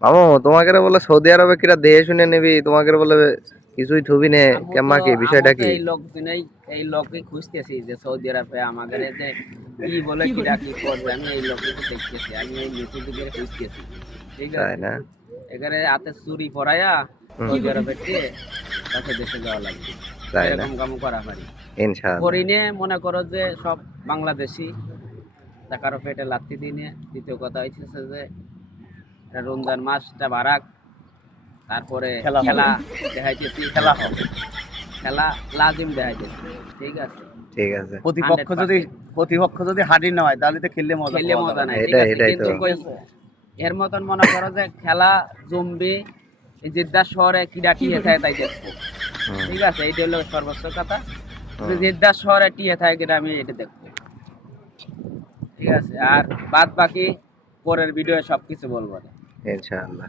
মামু তোমাকে বলে সৌদি আরবে কিরা দেহে শুনে নিবি, তোমাকে বলে কিছুই থুবি নে কেমা, কি আমু বিষয়টা তো কি? এই লোকই খুঁজতেছি যে সৌদি আরবে আমাদের যে কি বলে কিরা কি করবে, আমি এই লোকই তো দেখতেছি, আমি এই মেসেজ দিকে খুঁজতেছি। ঠিক তাই আছে, না? এখানে হাতে চুরি পরাইয়া হুম, সৌদি আরবে দিয়ে তারপর দেশে যাওয়া লাগবে, তাই না? এরকম কাম করা পারি। ইনশাআল্লাহ। করিনে মনে করো যে সব বাংলাদেশি কারো পেটে লাথি দিনে। দ্বিতীয় কথা হচ্ছে যে এটা রমজান মাসটা বারাক, তারপরে খেলা দেখাইতেছি, খেলা হোক। খেলা লাজিম দেখাইতেছি। ঠিক আছে, ঠিক আছে। প্রতিপক্ষ যদি 100% প্রতিপক্ষ যদি হারিয়ে না হয় তাহলে তো খেললে মজা খেলে পাওয়া মজা যাবে না। নাই। ঠিক এটাই আছে, এটাই তো। কিন্তু কই এর মতন মনে করো যে খেলা জমবে এই জেদ্দা শহরে কিডা টিয়ে থাকে তাই দেখবো। হুম, ঠিক আছে, এইটা হলো সর্বোচ্চ কথা, যে হুম। জেদ্দা শহরে টিয়ে থাকে কিনা আমি এটা দেখবো। ঠিক আছে, আর বাদ বাকি পরের ভিডিও সবকিছু বলবো। ইনশাআল্লাহ।